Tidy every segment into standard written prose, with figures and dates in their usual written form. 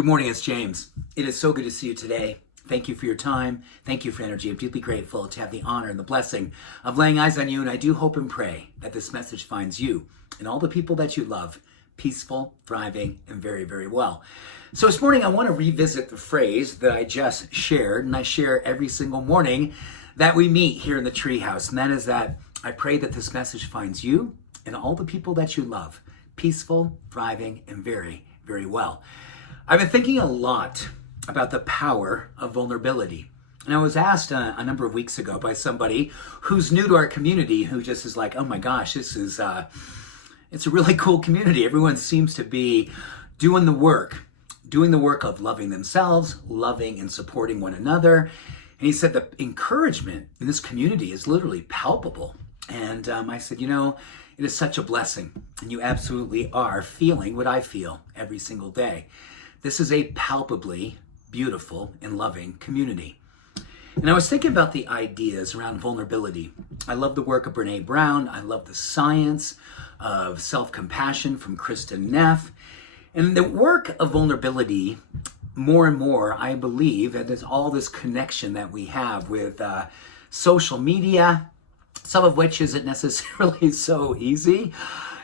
Good morning, it's James. It is so good to see you today. Thank you for your time. Thank you for energy. I'm deeply grateful to have the honor and the blessing of laying eyes on you, and I do hope and pray that this message finds you and all the people that you love peaceful, thriving, and very, very well. So this morning I want to revisit the phrase that I just shared, and I share every single morning that we meet here in the treehouse, and that is that I pray that this message finds you and all the people that you love peaceful, thriving, and very, very well. I've been thinking a lot about the power of vulnerability. And I was asked a number of weeks ago by somebody who's new to our community, who just is like, oh my gosh, this is, it's a really cool community. Everyone seems to be doing the work of loving themselves, loving and supporting one another. And he said the encouragement in this community is literally palpable. And I said, it is such a blessing. And you absolutely are feeling what I feel every single day. This is a palpably beautiful and loving community. And I was thinking about the ideas around vulnerability. I love the work of Brene Brown. I love the science of self-compassion from Kristen Neff. And the work of vulnerability, more and more, I believe, that there's all this connection that we have with social media, some of which isn't necessarily so easy,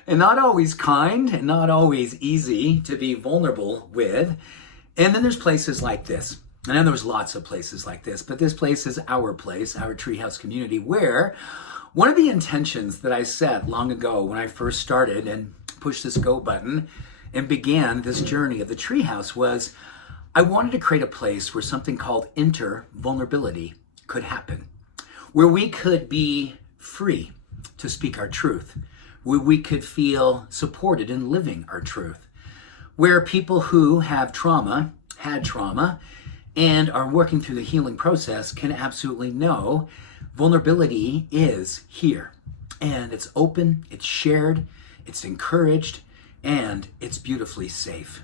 and not always kind, and not always easy to be vulnerable with. And then there's places like this. I know there's lots of places like this, but this place is our place, our treehouse community, where one of the intentions that I set long ago when I first started and pushed this go button and began this journey of the treehouse was I wanted to create a place where something called intervulnerability could happen, where we could be free to speak our truth, where we could feel supported in living our truth, where people who have trauma, had trauma, and are working through the healing process can absolutely know vulnerability is here. And it's open, it's shared, it's encouraged, and it's beautifully safe.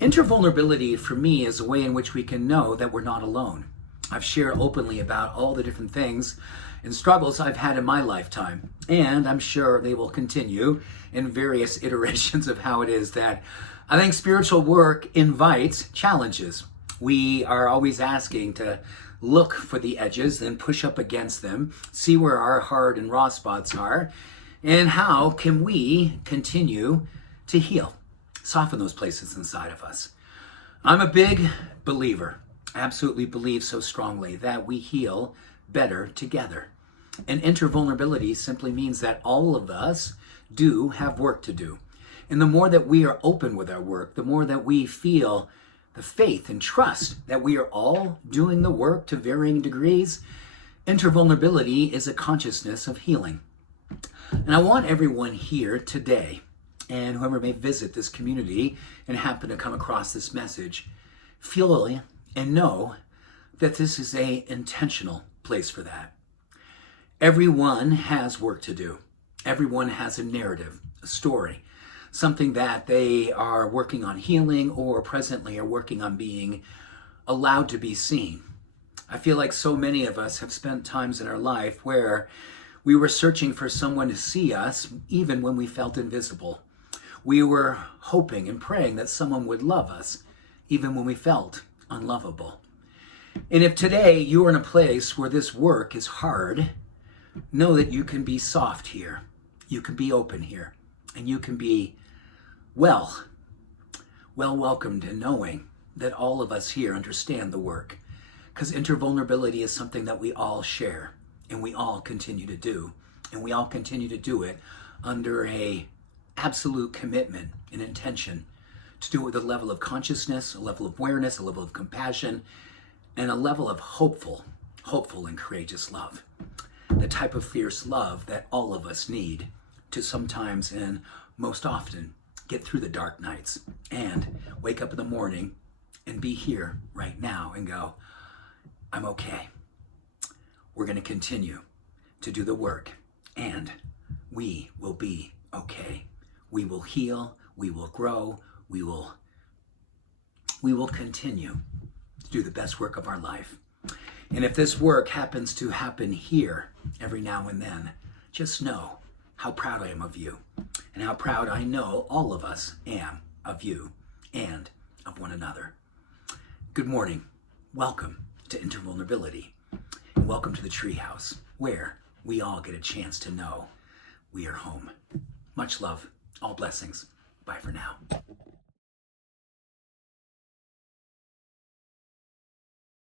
Intervulnerability for me is a way in which we can know that we're not alone. I've shared openly about all the different things and struggles I've had in my lifetime, and I'm sure they will continue in various iterations of how it is that I think spiritual work invites challenges. We are always asking to look for the edges and push up against them, see where our hard and raw spots are, and how can we continue to heal, soften those places inside of us. I'm a big believer, absolutely believe so strongly, that we heal better together. And intervulnerability simply means that all of us do have work to do. And the more that we are open with our work, the more that we feel the faith and trust that we are all doing the work to varying degrees. Intervulnerability is a consciousness of healing. And I want everyone here today, and whoever may visit this community and happen to come across this message, feel and know that this is an intentional place for that. Everyone has work to do. Everyone has a narrative, a story, something that they are working on healing or presently are working on being allowed to be seen. I feel like so many of us have spent times in our life where we were searching for someone to see us even when we felt invisible. We were hoping and praying that someone would love us even when we felt unlovable. And if today you are in a place where this work is hard, know that you can be soft here, you can be open here, and you can be well welcomed in knowing that all of us here understand the work. Because intervulnerability is something that we all share, and we all continue to do, and we all continue to do it under a absolute commitment and intention to do it with a level of consciousness, a level of awareness, a level of compassion, and a level of hopeful and courageous love. The type of fierce love that all of us need to sometimes and most often get through the dark nights and wake up in the morning and be here right now and go, I'm okay. We're going to continue to do the work and we will be okay. We will heal, we will grow, we will continue to do the best work of our life. And if this work happens to happen here every now and then, just know how proud I am of you and how proud I know all of us am of you and of one another. Good morning. Welcome to Intervulnerability. And welcome to the treehouse, where we all get a chance to know we are home. Much love. All blessings. Bye for now.